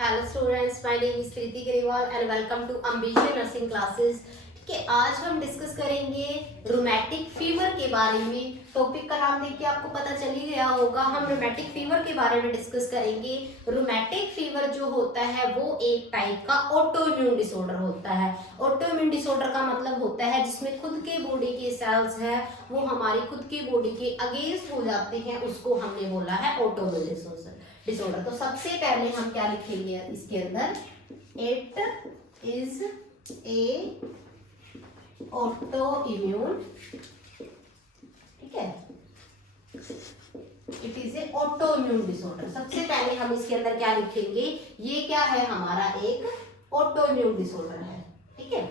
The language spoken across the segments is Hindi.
Hello students, my name is Kriti Grewal and welcome to Ambition Nursing Classes. ठीक है, आज हम डिस्कस करेंगे रूमेटिक फीवर के बारे में। टॉपिक का नाम देख के आपको पता चल ही गया होगा, हम रूमेटिक फीवर के बारे में डिस्कस करेंगे। रूमेटिक फीवर जो होता है वो एक टाइप का ऑटो इम्यून डिसऑर्डर होता है। ऑटो इम्यून डिसऑर्डर का मतलब होता है जिसमें खुद के बॉडी के सेल्स हैं वो हमारी खुद की बॉडी के अगेंस्ट हो जाते हैं, उसको हमने बोला है ऑटो इम्यून डिसऑर्डर। तो सबसे पहले हम क्या लिखेंगे इसके अंदर, it is a auto immune. ठीक है, it is a auto immune disorder. सबसे पहले हम इसके अंदर क्या लिखेंगे, ये क्या है, हमारा एक ऑटो इम्यून डिसऑर्डर है। ठीक है,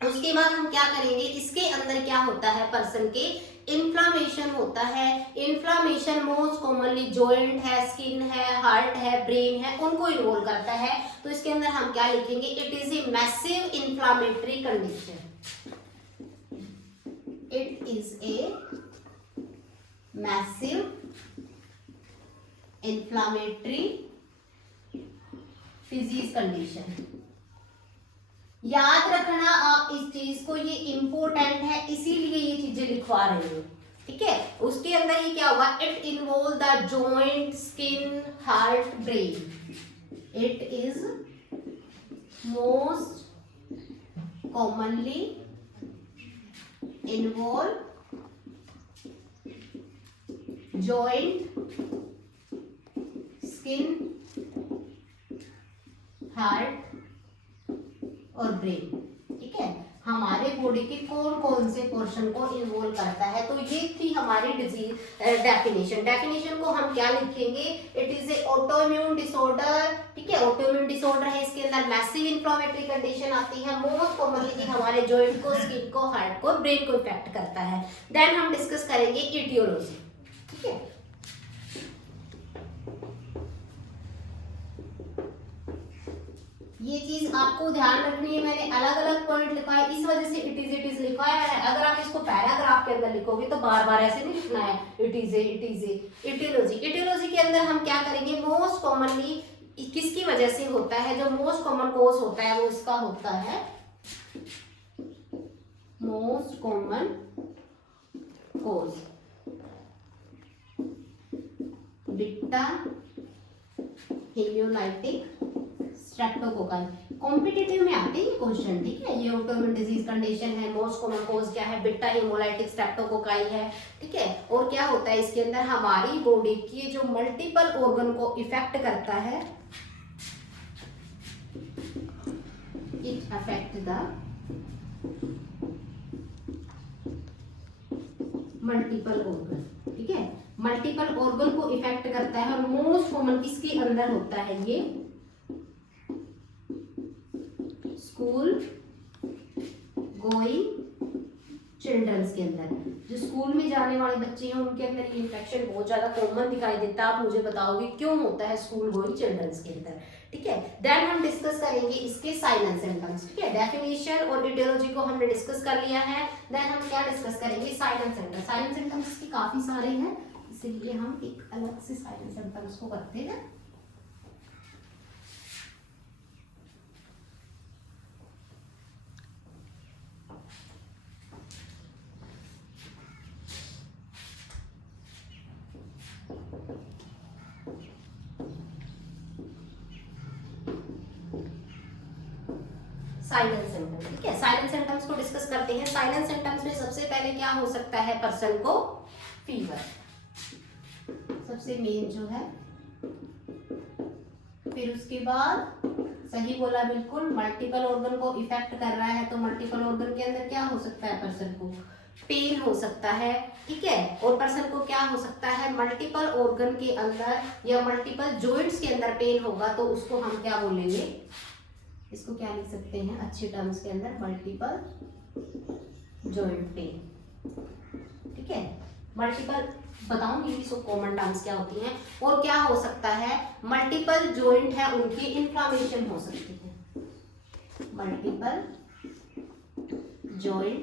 उसके बाद हम क्या करेंगे, इसके अंदर क्या होता है, पर्सन के इन्फ्लामेशन होता है। इन्फ्लामेशन मोस्ट कॉमनली जॉइंट है, स्किन है, हार्ट है, ब्रेन है, उनको इन्वॉल्व करता है। तो इसके अंदर हम क्या लिखेंगे, it is a massive inflammatory condition. It is a massive inflammatory disease condition. याद रखना आप इस चीज को, ये इंपॉर्टेंट है इसीलिए ये चीजें लिखवा रही हूँ। ठीक है, उसके अंदर ये क्या होगा, it involve the joint, skin, heart, brain. It is most commonly involve joint, skin, heart और ब्रेन। ठीक है, हमारे बॉडी के कौन कौन से पोर्शन को इन्वॉल्व करता है। तो ये थी हमारी डिजीज डेफिनेशन को हम क्या लिखेंगे, it is a auto immune disorder. ठीक है, ऑटो इम्यून डिसऑर्डर है, इसके अंदर मैसिव इन्फ्लेमेटरी कंडीशन आती है, मोस्ट कॉमनली हमारे जॉइंट को, स्किन को, हार्ट को, ब्रेन को इफेक्ट करता है। देन हम डिस्कस करेंगे इटियोलॉजी। ठीक है, ये चीज आपको ध्यान रखनी है, मैंने अलग अलग पॉइंट लिखा है इस वजह से इट इज लिखवाया है। अगर आप इसको पैराग्राफ के अंदर लिखोगे तो बार बार ऐसे नहीं लिखना है, इट इज ए। इटियोलॉजी के अंदर हम क्या करेंगे, मोस्ट कॉमनली किसकी वजह से होता है, जो मोस्ट कॉमन कॉज होता है वो इसका होता है most common cos beta haemolytic streptococci. Competitive में आते हैं ये क्वेश्चन। ठीक है, ये ऑटोइम्यून डिजीज कंडीशन है, मोस्ट कॉमन कॉज क्या है, बीटा हेमोलाइटिक स्ट्रेप्टोकोकाई है। ठीक है, और क्या होता है इसके अंदर, हमारी बॉडी की जो मल्टीपल ऑर्गन को इफेक्ट करता है, it affect the multiple organ. ठीक है, मल्टीपल ऑर्गन को इफेक्ट करता है और मोस्ट कॉमन किसके अंदर होता है, ये स्कूल गोइंग चिल्ड्रंस के अंदर। जो स्कूल में जाने वाले बच्चे हैं उनके अंदर ये इन्फेक्शन बहुत ज्यादा कॉमन दिखाई देता है। आप मुझे बताओगे क्यों होता है स्कूल गोइंग चिल्ड्रंस के अंदर। ठीक है, देन हम डिस्कस करेंगे इसके साइन एंड सिम्टम्स। ठीक है, डेफिनेशन और इटियोलॉजी को हमने डिस्कस कर लिया है। देन हम क्या डिस्कस करेंगे, sign and symptoms. Sign and symptoms की काफी सारे हैं, इसलिए हम एक अलग से साइन एंड सिम्टम्स को करते हैं। Silent symptoms. ठीक है, साइलेंट सिम्टम्स को डिस्कस करते हैं। साइलेंट सिम्टम्स में सबसे पहले क्या हो सकता है, पर्सन को फीवर सबसे मेन जो है। फिर उसके बाद सही बोला बिल्कुल, मल्टीपल ऑर्गन को इफेक्ट कर रहा है, तो मल्टीपल ऑर्गन के अंदर क्या हो सकता है, पर्सन को पेन हो सकता है। ठीक है, और पर्सन को क्या हो सकता है, मल्टीपल ऑर्गन के अंदर या मल्टीपल जॉइंट्स के अंदर पेन होगा, तो उसको हम क्या बोलेंगे, इसको क्या लिख सकते हैं अच्छे टर्म्स के अंदर, मल्टीपल जॉइंट पेन। ठीक है, मल्टीपल बताऊंगी इसको कॉमन टर्म्स क्या होती हैं। और क्या हो सकता है, मल्टीपल जॉइंट है उनकी इन्फ्लामेशन हो सकती है, मल्टीपल जॉइंट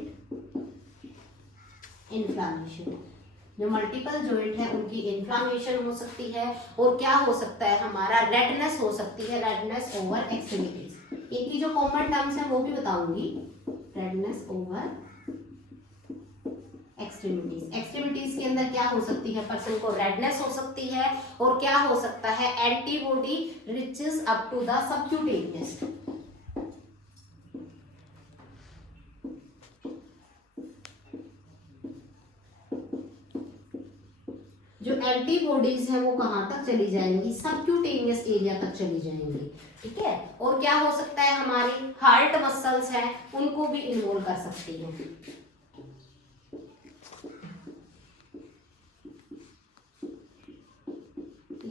इन्फ्लामेशन। जो मल्टीपल जॉइंट है उनकी इन्फ्लामेशन हो सकती है, और क्या हो सकता है हमारा रेडनेस हो सकती है, रेडनेस ओवर एक्सट्रीमिटीज। इनकी जो कॉमन टर्म्स है वो भी बताऊंगी। रेडनेस ओवर एक्सट्रीमिटीज, एक्सट्रीमिटीज के अंदर क्या हो सकती है, पर्सन को रेडनेस हो सकती है, और क्या हो सकता है antibody reaches up to the subcutaneous. जो एंटीबॉडीज है वो कहां तक चली जाएंगी, सबक्यूटेनियस एरिया तक चली जाएंगी, ठीक है। और क्या हो सकता है हमारी हार्ट मसल्स हैं उनको भी इन्वॉल्व कर सकती हैं।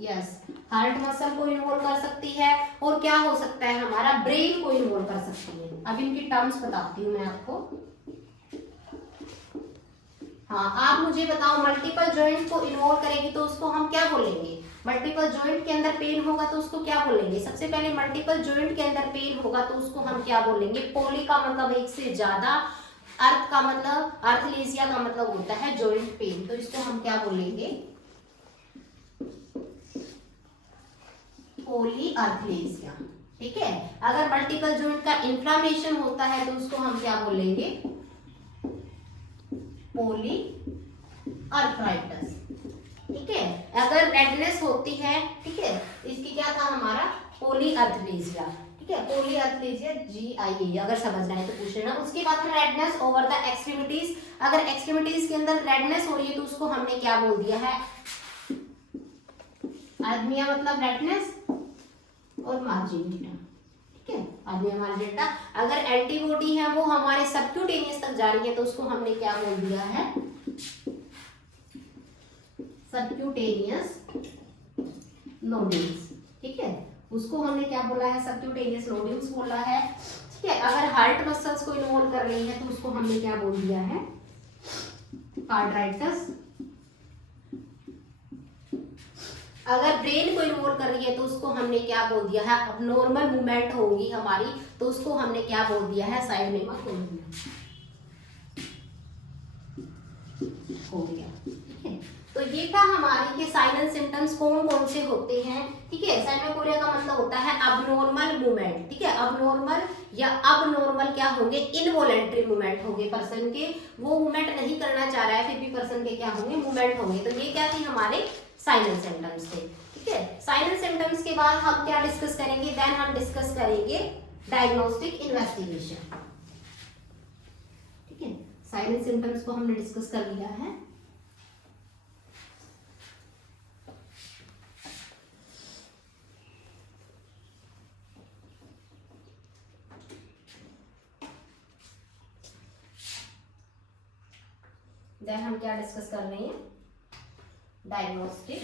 यस, हार्ट मसल को इन्वॉल्व कर सकती है, और क्या हो सकता है हमारा ब्रेन को इन्वॉल्व कर सकती है। अब इनकी टर्म्स बताती हूँ मैं आपको। हाँ, आप मुझे बताओ, मल्टीपल जॉइंट को इन्वॉल्व करेगी तो उसको हम क्या बोलेंगे, मल्टीपल जॉइंट के अंदर पेन होगा तो उसको क्या बोलेंगे। सबसे पहले मल्टीपल जॉइंट के अंदर पेन होगा तो उसको हम क्या बोलेंगे, पॉली का मतलब एक से ज्यादा, अर्थ का मतलब, अर्थलेसिया का मतलब होता है जॉइंट पेन, तो इसको हम क्या बोलेंगे, पॉली अर्थलेसिया, ठीक है। अगर मल्टीपल जॉइंट का इन्फ्लामेशन होता है तो उसको हम क्या बोलेंगे, पॉली अर्थराइटिस, ठीक है। अगर रेडनेस होती है, ठीक है, इसकी क्या था हमारा पॉली अर्थलेसिया, ठीक है, पॉली अर्थलेसिया GIA, अगर समझना है तो पूछ लेना। उसके बाद में रेडनेस ओवर द एक्सट्रीमिटीज, अगर एक्सट्रीमिटीज के अंदर रेडनेस हो रही है तो उसको हमने क्या बोल दिया है, आदमिया मतलब रेडनेस, और मार्जिनेटा, ठीक है, आदमिया मार्जिनेटा। अगर एंटीबॉडी है वो हमारे सबक्यूटेनियस तक जा रही है तो उसको हमने क्या बोल दिया है, सबक्यूटेनियस नोड्यूल्स, ठीक है, उसको हमने क्या बोला है, सबक्यूटेनियस नोड्यूल्स बोला है, ठीक है। अगर हार्ट मसल्स को इन्वॉल्व कर रही है तो उसको हमने क्या बोल दिया है, कार्डाइटिस। अगर ब्रेन को इन्वॉल्व कर रही है तो उसको हमने क्या बोल दिया है, अबनॉर्मल मूवमेंट होगी हमारी तो उसको हमने क्या बोल दिया है, साइनेमाटोनिया हो गया, ठीक है। तो ये था हमारी के साइन एंड सिम्टम्स कौन कौन से होते हैं, ठीक है। साइनेमाटोनिया का मतलब होता है अबनॉर्मल मूवमेंट, ठीक है, अबनॉर्मल या अबनॉर्मल क्या होंगे, इनवॉलेंट्री मूवमेंट होंगे पर्सन के, वो मूवमेंट नहीं करना चाह रहा है फिर भी पर्सन के क्या होंगे, मूवमेंट होंगे। तो ये क्या थी हमारे साइन एंड सिम्टम्स थे, ठीक है। साइन एंड सिम्टम्स के बाद हम क्या डिस्कस करेंगे, देन हम डिस्कस करेंगे डायग्नोस्टिक इन्वेस्टिगेशन, ठीक है। साइन एंड सिम्टम्स को हमने डिस्कस कर लिया है। देन हम क्या डिस्कस कर रहे हैं, diagnostic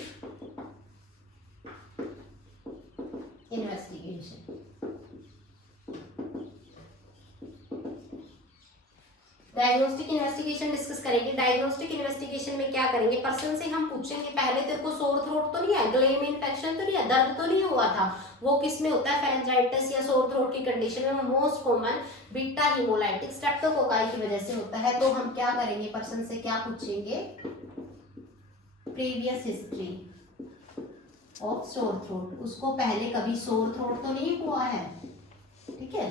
investigation. Diagnostic investigation discuss करेंगे। डायग्नोस्टिक इन्वेस्टिगेशन में क्या करेंगे, पर्सन से हम पूछेंगे पहले तेरे को सोर थ्रोट तो नहीं है, गले में इन्फेक्शन तो नहीं है, दर्द तो नहीं हुआ था, वो किस में होता है, फेरेंजाइटिस या सोर थ्रोट की कंडीशन में most common beta haemolytic streptococci की वजह से होता है। तो हम क्या करेंगे, पर्सन से क्या पूछेंगे, previous history of sore throat, उसको पहले कभी सोर थ्रोट तो नहीं हुआ है, ठीक है।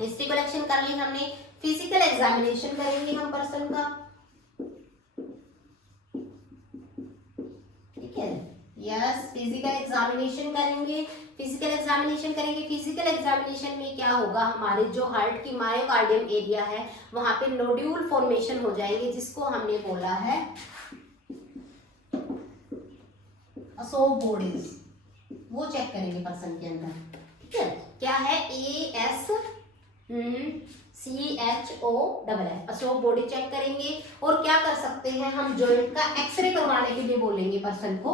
हिस्ट्री कलेक्शन कर ली हमने। फिजिकल एग्जामिनेशन करेंगे हम पर्सन का, ठीक है, यस, फिजिकल एग्जामिनेशन करेंगे। फिजिकल एग्जामिनेशन करेंगे, फिजिकल एग्जामिनेशन में क्या होगा, हमारे जो हार्ट की मायोकार्डियम एरिया है वहां पे नोड्यूल फॉर्मेशन हो जाएंगे, जिसको हमने बोला है असोब बॉडीज, वो चेक करेंगे पर्सन के अंदर, ठीक है। क्या है, ASCHOFF, असोब बॉडी चेक करेंगे। और क्या कर सकते हैं हम, जॉइंट का एक्सरे करवाने के लिए बोलेंगे पर्सन को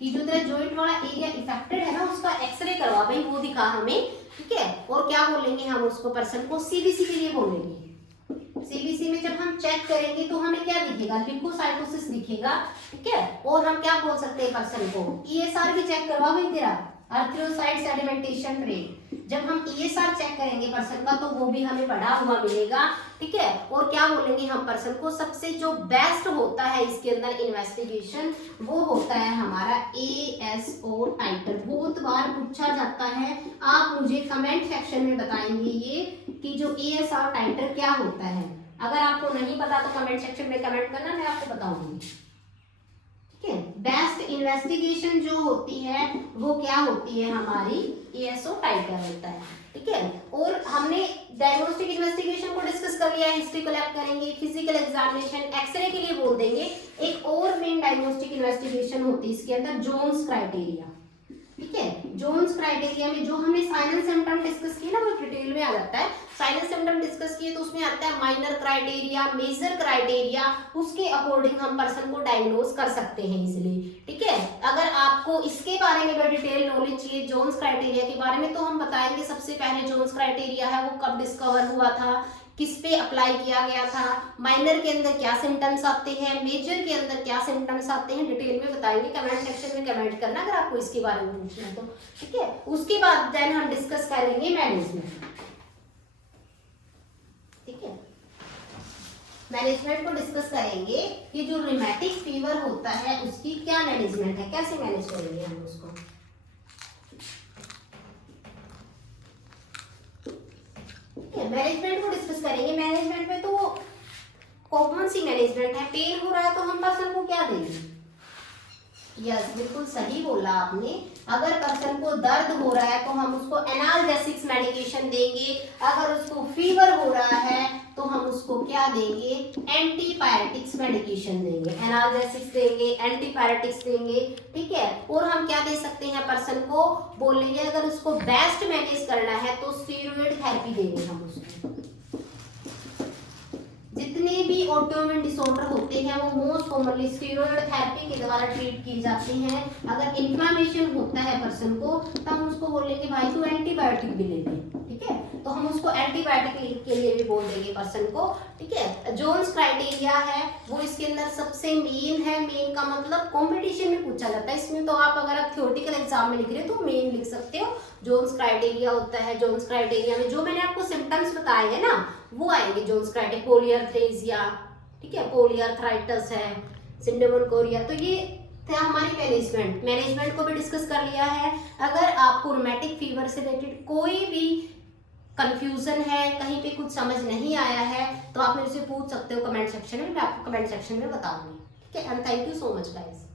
कि जो तेरा जॉइंट वाला एरिया इफेक्टेड है ना उसका एक्सरे करवा भाई, वो दिखा हमें, ठीक है। और क्या बोलेंगे हम उसको, पर्सन को CBC के लिए बोलेंगे, सीबीसी में जब हम चेक करेंगे तो हमें क्या दिखेगा, ल्यूकोसाइटोसिस दिखेगा, ठीक है। और हम क्या बोल सकते हैं पर्सन को, ईएसआर भी चेक करवा भाई तेरा, अर्थ्रोसाइट सेडिमेंटेशन रेट। जब हम ईएसआर चेक करेंगे पर्सन का तो वो भी हमें बढ़ा हुआ मिलेगा, ठीक है। और क्या बोलेंगे हम पर्सन को, सबसे जो बेस्ट होता है इसके अंदर इन्वेस्टिगेशन वो होता है हमारा एएसओ टाइटर। बहुत बार पूछा जाता है, आप मुझे कमेंट सेक्शन में बताएंगे ये कि जो एएसआर टाइटर क्या होता है। अगर आपको नहीं पता तो कमेंट सेक्शन में कमेंट करना, मैं आपको बताऊंगी, ठीक है। बेस्ट इन्वेस्टिगेशन जो होती है वो क्या होती है, हमारी एएसओ टाइटर होता है, ठीक है। और हमने डायग्नोस्टिक इन्वेस्टिगेशन को डिस्कस कर लिया, हिस्ट्री कलेक्ट करेंगे, फिजिकल एग्जामिनेशन, एक्सरे के लिए बोल देंगे। एक और मेन डायग्नोस्टिक इन्वेस्टिगेशन होती है इसके अंदर, जोन्स क्राइटेरिया, ठीक है। जोन्स क्राइटेरिया में जो हमने साइन एंड सिम्टम डिस्कस किए ना वो डिटेल में आ जाता है। साइन एंड सिम्टम डिस्कस किए तो उसमें आता है माइनर क्राइटेरिया, मेजर क्राइटेरिया, उसके अकॉर्डिंग हम पर्सन को डायग्नोज कर सकते हैं इजीली, ठीक है। अगर आपको इसके बारे में डिटेल नॉलेज चाहिए जोन्स क्राइटेरिया के बारे में तो हम बताएंगे। सबसे पहले जोन्स क्राइटेरिया है वो कब डिस्कवर हुआ था, किस पे अप्लाई किया गया था, माइनर के अंदर क्या सिम्टम्स आते हैं, मेजर के अंदर क्या सिम्टम्स आते हैं, डिटेल में बताएंगे। कमेंट सेक्शन में कमेंट करना अगर आपको इसके बारे में पूछना है तो, ठीक है। उसके बाद देन हम डिस्कस करेंगे मैनेजमेंट, ठीक है। मैनेजमेंट को डिस्कस करेंगे कि जो रूमेटिक फीवर होता है उसकी क्या मैनेजमेंट है, कैसे मैनेज करेंगे हम उसको। मैनेजमेंट को डिस्कस करेंगे। मैनेजमेंट में तो कॉमन सी मैनेजमेंट है, पेन हो रहा है तो हम पर्सन को क्या देंगे, यस बिल्कुल सही बोला आपने। अगर पर्सन को दर्द हो रहा है तो हम उसको एनाल्जेसिक्स मेडिकेशन देंगे। अगर उसको फीवर हो रहा है तो हम उसको क्या देंगे, एंटीबायोटिक्स मेडिकेशन देंगे, एनाल्जेसिक्स देंगे, एंटीबायोटिक्स देंगे, ठीक है। और हम क्या दे सकते हैं पर्सन को, बोलेंगे अगर उसको बेस्ट मैनेज करना है तो स्टेरॉइड थेरेपी देंगे हम उसको। जितने भी ऑटोइम्यून डिसऑर्डर होते हैं वो मोस्ट कॉमनली स्टेरॉइड थेरेपी के द्वारा ट्रीट की जाते हैं। अगर इन्फ्लेमेशन होता है पर्सन को तो हम उसको बोलेंगे भाई तू एंटीबायोटिक भी ले ले, ठीक है। तो हम उसको एंटीबायोटिक के लिए भी बोल देंगे पर्सन को, ठीक है। जोन्स क्राइटेरिया है वो इसके अंदर सबसे मेन है। मेन का मतलब कंपटीशन में पूछा जाता है, इसमें तो आप अगर आप थ्योरेटिकल एग्जाम में लिख रहे हो तो मेन लिख सकते हो। जोन्स क्राइटेरिया होता है, जोन्स क्राइटेरिया में जो मैंने आपको सिम्टम्स बताए हैं ना वो आएंगे जोन्स क्राइटेरिया। पोलियर्थ्रेसिया, ठीक है, पोलियर्थराइटिस है, सिंड्रोम कोरिया। तो ये थे हमारी मैनेजमेंट को भी डिस्कस कर लिया है। अगर आपको रूमेटिक फीवर से रिलेटेड कोई भी कंफ्यूजन है, कहीं पे कुछ समझ नहीं आया है तो आप मेरे से पूछ सकते हो कमेंट सेक्शन में, मैं आपको कमेंट सेक्शन में बताऊंगी, ठीक है। And thank you so much guys.